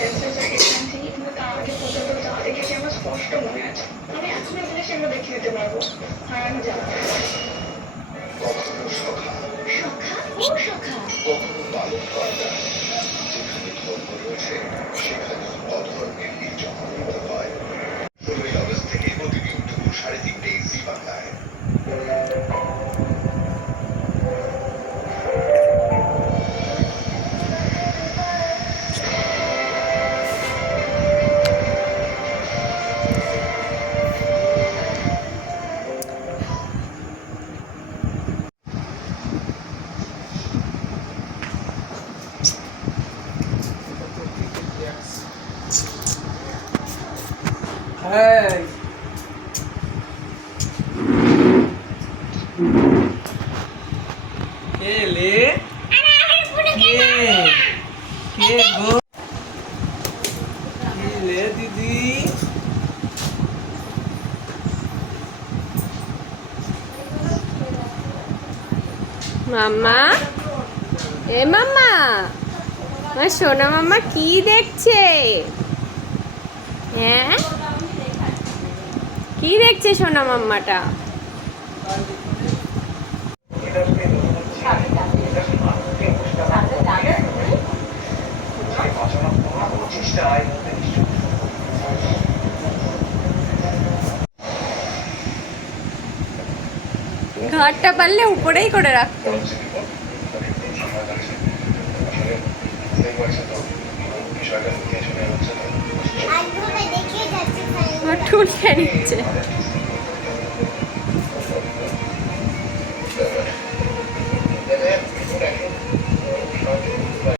সেন্সেসের এখান থেকে কিন্তু তার আগে পর্যন্ত যা দেখেছি আমার স্পষ্ট মনে আছে। আমি এখন এগুলো সেগুলো দেখিয়ে দিতে পারবো। আর আমি জানি কখনো সখা সখা ও সখা কখনো পালন করা যায়। যেখানে ধর্ম রয়েছে সেখানে অধর্মের বীজ অঙ্কুরিত হয়। 16ই আগস্ট থেকে প্রতিদিন দুপুর 3:30টায় জি বাংলায়। Hey. Kele. Ke go. Kele didi. মাম্মা এ মাম্মা আমার সোনা মাম্মা কি দেখছে? হ্যাঁ কি দেখছে সোনা মাম্মাটা? ঘরটা পারলে উপরেই করে রাখতো। ঠুল খেয়ে নিচ্ছে।